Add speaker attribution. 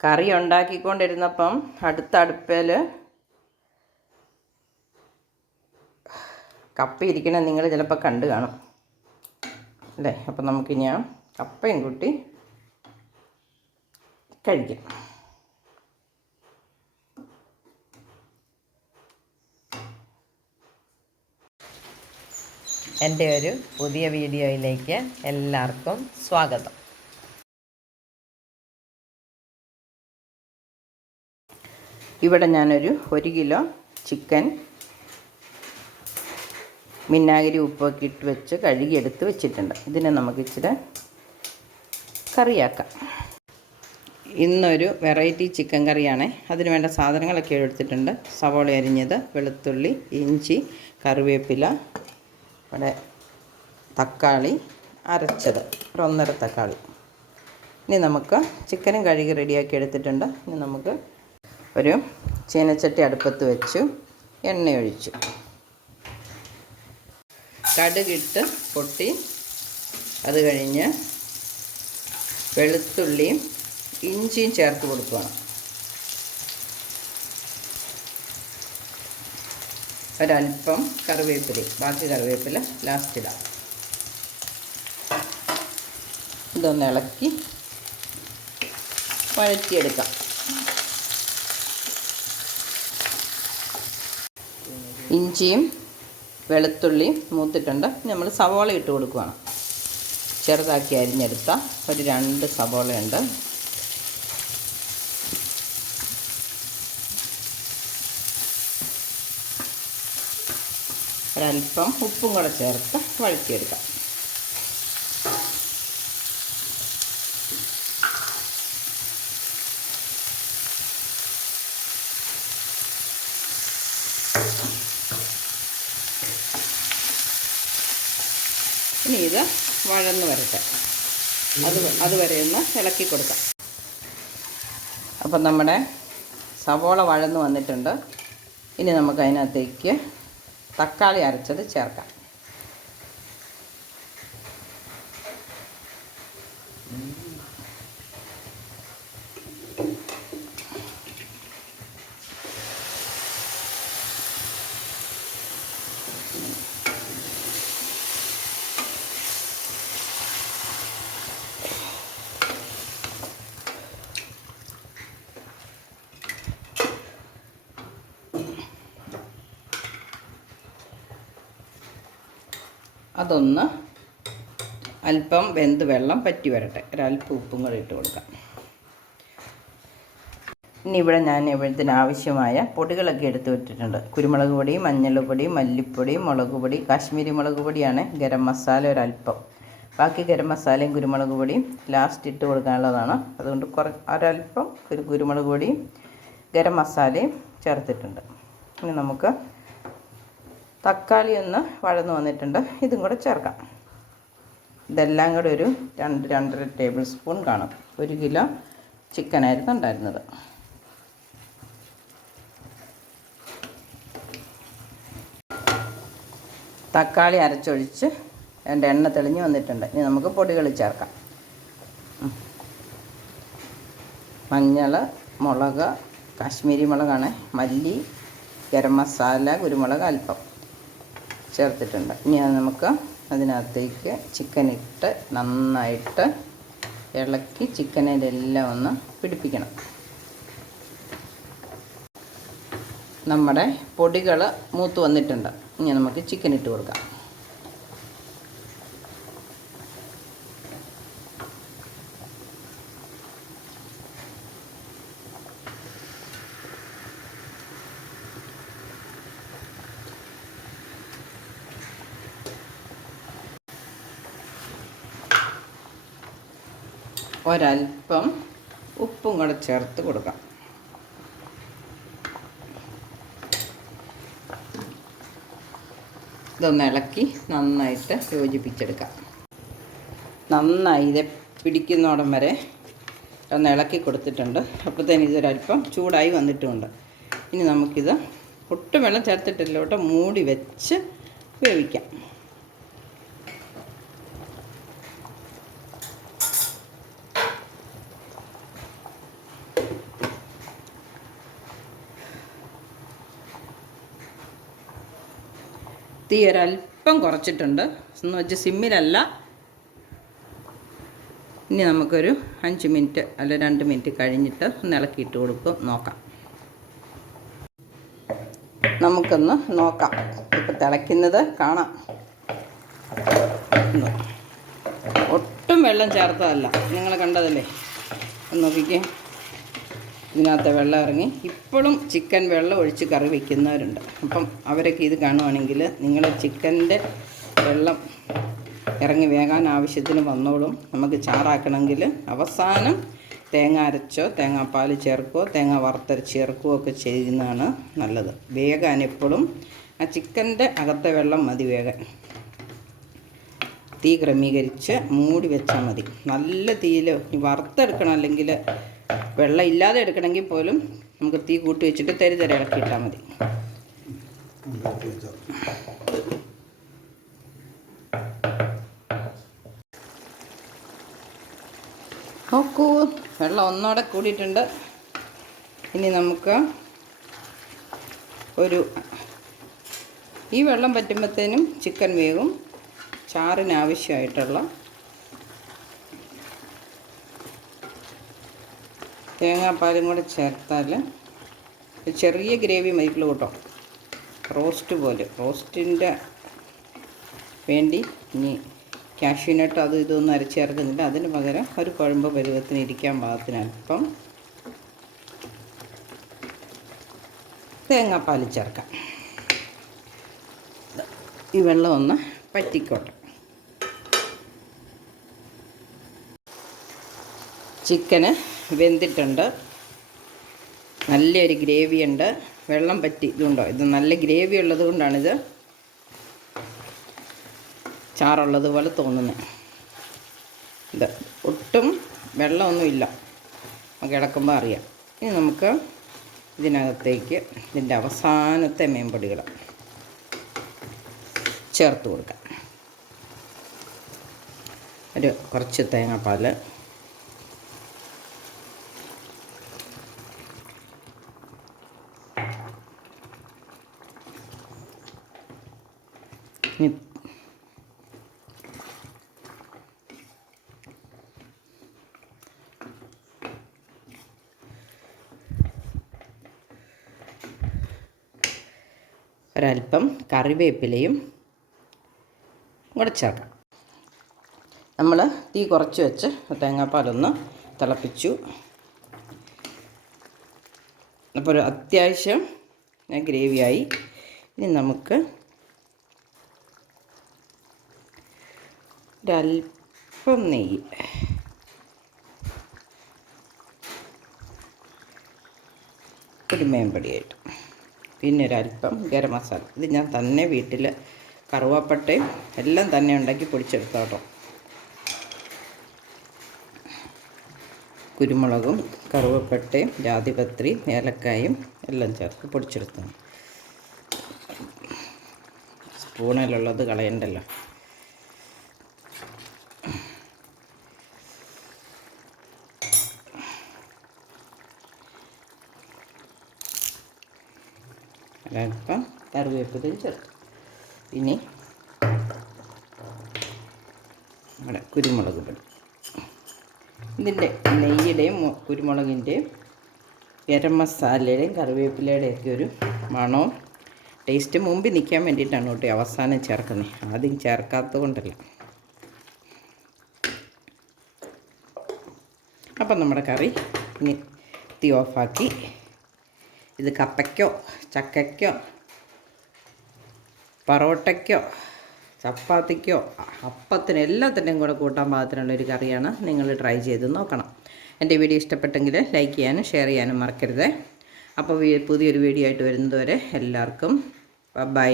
Speaker 1: കറി ഉണ്ടാക്കിക്കൊണ്ടിരുന്നപ്പം അടുത്ത അടുപ്പിൽ കപ്പ ഇരിക്കണ നിങ്ങൾ ചിലപ്പോൾ കണ്ടു കാണും. അല്ലേ? അപ്പം നമുക്ക് ഞാൻ കപ്പയും കൂട്ടി കഴിക്കാം. എന്റെ ഒരു പുതിയ വീഡിയോയിലേക്ക് എല്ലാവർക്കും സ്വാഗതം. ഇവിടെ ഞാനൊരു ഒരു കിലോ ചിക്കൻ മിന്നാഗിരി ഉപ്പൊക്കെ ഇട്ട് വെച്ച് കഴുകിയെടുത്ത് വെച്ചിട്ടുണ്ട്. ഇതിനെ നമുക്ക് ഇച്ചിരി കറിയാക്കാം. ഇന്നൊരു വെറൈറ്റി ചിക്കൻ കറിയാണ്. അതിന് വേണ്ട സാധനങ്ങളൊക്കെ എടുത്തിട്ടുണ്ട്. സവോള അരിഞ്ഞത് വെളുത്തുള്ളി ഇഞ്ചി കറിവേപ്പില ഇവിടെ തക്കാളി അരച്ചത്. ഒരു ഒന്നര തക്കാളി. ഇനി നമുക്ക് ചിക്കനും കഴുകി റെഡിയാക്കി എടുത്തിട്ടുണ്ട്. ഇനി നമുക്ക് ഒരു ചീനച്ചട്ടി അടുപ്പത്ത് വെച്ചു എണ്ണയൊഴിച്ചു കടുകിട്ട് പൊട്ടി അത് കഴിഞ്ഞ് വെളുത്തുള്ളിയും ഇഞ്ചിയും ചേർത്ത് കൊടുക്കണം. ഒരല്പം കറിവേപ്പില ബാക്കി കറിവേപ്പില ലാസ്റ്റ് ഇടാം. ഇതൊന്ന് ഇളക്കി വഴറ്റിയെടുക്കാം. ഇഞ്ചിയും വെളുത്തുള്ളിയും മൂത്തിട്ടുണ്ട്. നമ്മൾ സവോള ഇട്ട് കൊടുക്കുകയാണ് ചെറുതാക്കി അരിഞ്ഞെടുത്ത ഒരു രണ്ട് സവോളയുണ്ട്. ഒരല്പം ഉപ്പും കൂടെ ചേർത്ത് വഴറ്റിയെടുക്കാം. ഇനി ഇത് വഴന്ന് വരട്ടെ. അത് അതുവരെ ഒന്ന് ഇളക്കി കൊടുക്കാം. അപ്പം നമ്മുടെ സവോള വഴന്ന് വന്നിട്ടുണ്ട്. ഇനി നമുക്ക് അതിനകത്തേക്ക് തക്കാളി അരച്ചത് ചേർക്കാം. അതൊന്ന് അല്പം വെന്ത് വെള്ളം പറ്റി വരട്ടെ. ഒരല്പം ഉപ്പും കൂടി ഇട്ട് കൊടുക്കാം. ഇനി ഇവിടെ ഞാൻ ഇവിടത്തിന് ആവശ്യമായ പൊടികളൊക്കെ എടുത്ത് വെച്ചിട്ടുണ്ട്. കുരുമുളക് പൊടി മഞ്ഞൾപ്പൊടി മല്ലിപ്പൊടി മുളക് പൊടി കാശ്മീരി മുളക് പൊടിയാണ് ഗരം മസാല ഒരല്പം. ബാക്കി ഗരം മസാലയും കുരുമുളക് പൊടിയും ലാസ്റ്റ് ഇട്ട് കൊടുക്കാനുള്ളതാണ്. അതുകൊണ്ട് കുറ ഒരല്പം ഒരു കുരുമുളക് പൊടിയും ഗരം മസാലയും ചേർത്തിട്ടുണ്ട്. ഇനി നമുക്ക് തക്കാളി ഒന്ന് വഴന്നു വന്നിട്ടുണ്ട്. ഇതും കൂടെ ചേർക്കാം. ഇതെല്ലാം കൂടെ ഒരു രണ്ട് രണ്ടര ടേബിൾ സ്പൂൺ കാണും. ഒരു കിലോ ചിക്കനായിരുന്നു ഉണ്ടായിരുന്നത്. തക്കാളി അരച്ചൊഴിച്ച് എന്റെ എണ്ണ തെളിഞ്ഞ് വന്നിട്ടുണ്ട്. ഇനി നമുക്ക് പൊടികൾ ചേർക്കാം. മഞ്ഞൾ മുളക് കാശ്മീരി മുളകാണ്. മല്ലി ഗരം മസാല കുരുമുളക് അല്പം. ചേർത്തിട്ടുണ്ട്. ഇനി അത് നമുക്ക് അതിനകത്തേക്ക് ചിക്കൻ ഇട്ട് നന്നായിട്ട് ഇളക്കി ചിക്കനിന്റെ എല്ലാം ഒന്ന് പിടിപ്പിക്കണം. നമ്മുടെ പൊടികൾ മൂത്ത് വന്നിട്ടുണ്ട്. ഇനി നമുക്ക് ചിക്കൻ ഇട്ട് കൊടുക്കാം. ഒരല്പം ഉപ്പും കൂടെ ചേർത്ത് കൊടുക്കാം. ഇതൊന്ന് ഇളക്കി നന്നായിട്ട് യോജിപ്പിച്ചെടുക്കാം. നന്നായി ഇത് പിടിക്കുന്നോടം വരെ ഒന്ന് ഇളക്കി കൊടുത്തിട്ടുണ്ട്. അപ്പോഴത്തേന് ഇതൊരല്പം ചൂടായി വന്നിട്ടുമുണ്ട് ഇനി നമുക്കിത് ഒട്ടും വെള്ളം ചേർത്തിട്ടില്ല കേട്ടോ മൂടി വെച്ച് വേവിക്കാം. തീ ഒരല്പം കുറച്ചിട്ടുണ്ട്. എന്ന് വെച്ച് സിമ്മിലല്ല. ഇനി നമുക്കൊരു അഞ്ച് മിനിറ്റ് അല്ല രണ്ട് മിനിറ്റ് കഴിഞ്ഞിട്ട് ഒന്ന് ഇളക്കിയിട്ട് കൊടുക്കും. നോക്കാം. നമുക്കൊന്ന് നോക്കാം. ഇപ്പം തിളയ്ക്കുന്നത് കാണാം? ഒട്ടും വെള്ളം ചേർത്തതല്ല. നിങ്ങൾ കണ്ടതല്ലേ? ഒന്ന് നോക്കിക്കേ. ഇതിനകത്ത് വെള്ളം ഇറങ്ങി. ഇപ്പോഴും ചിക്കൻ വെള്ളം ഒഴിച്ച് കറി വയ്ക്കുന്നവരുണ്ട് അപ്പം അവരൊക്കെ ഇത് കാണുവാണെങ്കിൽ നിങ്ങൾ ചിക്കന്റെ വെള്ളം ഇറങ്ങി വേകാൻ ആവശ്യത്തിന് വന്നോളും. നമുക്ക് ചാറാക്കണമെങ്കിൽ അവസാനം തേങ്ങ അരച്ചോ തേങ്ങാപ്പാൽ ചേർക്കുകയോ തേങ്ങ വറുത്തരച്ച് ചേർക്കുകയോ ഒക്കെ ചെയ്യുന്നതാണ് നല്ലത്. വേകാൻ എപ്പോഴും ആ ചിക്കന്റെ അകത്തെ വെള്ളം മതി വേഗം. തീ ക്രമീകരിച്ച് മൂടി വെച്ചാൽ മതി. നല്ല തീയിൽ വറുത്തെടുക്കണം അല്ലെങ്കിൽ വെള്ളം ഇല്ലാതെ എടുക്കണമെങ്കിൽ പോലും നമുക്ക് തീ കൂട്ടി വെച്ചിട്ട് തരി തരി ഇളക്കി ഇട്ടാൽ മതി. നോക്കൂ വെള്ളം ഒന്നോടെ കൂടിയിട്ടുണ്ട്. ഇനി നമുക്ക് ഒരു ഈ വെള്ളം പറ്റുമ്പോഴത്തേനും ചിക്കൻ വേവും ചാറിന് തേങ്ങാപ്പാലും കൂടെ ചേർത്താൽ ചെറിയ ഗ്രേവി മതിക്കുള്ളൂ കേട്ടോ. റോസ്റ്റ് പോലെ. റോസ്റ്റിന്റെ വേണ്ടി ഇനി കാഷ്യൂനട്ട് അത് ഇതൊന്നും അരച്ച് ചേർക്കുന്നില്ല അതിന് പകരം ഒരു കുഴമ്പ് പരുവത്തിന് ഇരിക്കാൻ പാകത്തിന് അല്പം തേങ്ങാപ്പാൽ ചേർക്കാം. ഈ വെള്ളം ഒന്ന് പറ്റിക്കോട്ടെ. ചിക്കന് വെന്തിട്ടുണ്ട്. നല്ലൊരു ഗ്രേവി ഉണ്ട്. വെള്ളം പറ്റി ഇതുണ്ടോ? ഇത് നല്ല ഗ്രേവി ഉള്ളത് കൊണ്ടാണിത് ചാറുള്ളത് പോലെ തോന്നുന്നത് ഇത് ഒട്ടും വെള്ളമൊന്നുമില്ല നമുക്ക് ഇളക്കുമ്പോൾ അറിയാം. ഇനി നമുക്ക് ഇതിനകത്തേക്ക് ഇതിന്റെ അവസാനത്തെ മീൻപൊടികൾ ചേർത്ത് കൊടുക്കാം. ഒരു കുറച്ച് തേങ്ങാപ്പാൽ ഒരല്പം കറിവേപ്പിലയും കൂടെ ചേർക്കാം. നമ്മൾ തീ കുറച്ച് വെച്ച് തേങ്ങാപ്പാലൊന്ന് തിളപ്പിച്ചു. അപ്പോൾ ഒരു അത്യാവശ്യം ഗ്രേവിയായി ഇനി നമുക്ക് ഒരല്പം നെയ്യ്. ഒരു പൊടിയായിട്ട് പിന്നെ ഒരല്പം ഗരം മസാല. ഇത് ഞാൻ തന്നെ വീട്ടിൽ കറുവാപ്പട്ടയും എല്ലാം തന്നെ ഉണ്ടാക്കി പൊടിച്ചെടുത്തോട്ടോ കുരുമുളകും കറുവപ്പട്ടയും ജാതിപത്രി ഏലക്കായും എല്ലാം ചേർത്ത് പൊടിച്ചെടുത്തു സ്പൂണിലുള്ളത് കളയണ്ടല്ലോ. ഒരല്പം കറിവേപ്പിലയും ചേർത്ത്. ഇനി നമ്മുടെ കുരുമുളക് പൊടി. ഇതിന്റെ നെയ്യുടെയും കുരുമുളകിന്റെയും ഗരം മസാലയുടെയും കറിവേപ്പിലയുടെയും ഒക്കെ ഒരു മണവും ടേസ്റ്റ് മുമ്പിൽ നിൽക്കാൻ വേണ്ടിയിട്ടാണ് കേട്ടോ അവസാനം ചേർക്കുന്നത്. ആദ്യം ചേർക്കാത്തത് കൊണ്ടല്ല അപ്പം നമ്മുടെ കറി ഇനി തീ ഓഫാക്കി ഇത് കപ്പയ്ക്കോ ചക്കയ്ക്കോ പറോട്ടയ്ക്കോ ചപ്പാത്തിക്കോ അപ്പത്തിനും എല്ലാത്തിന്റെയും കൂടെ കൂട്ടാൻ പാകത്തിനുള്ള ഒരു കറിയാണ് നിങ്ങൾ ട്രൈ ചെയ്ത് നോക്കണം. എന്റെ വീഡിയോ ഇഷ്ടപ്പെട്ടെങ്കിൽ ലൈക്ക് ചെയ്യാനും ഷെയർ ചെയ്യാനും മറക്കരുത്. അപ്പോൾ പുതിയൊരു വീഡിയോ ആയിട്ട് വരുന്നതുവരെ എല്ലാവർക്കും ബൈ.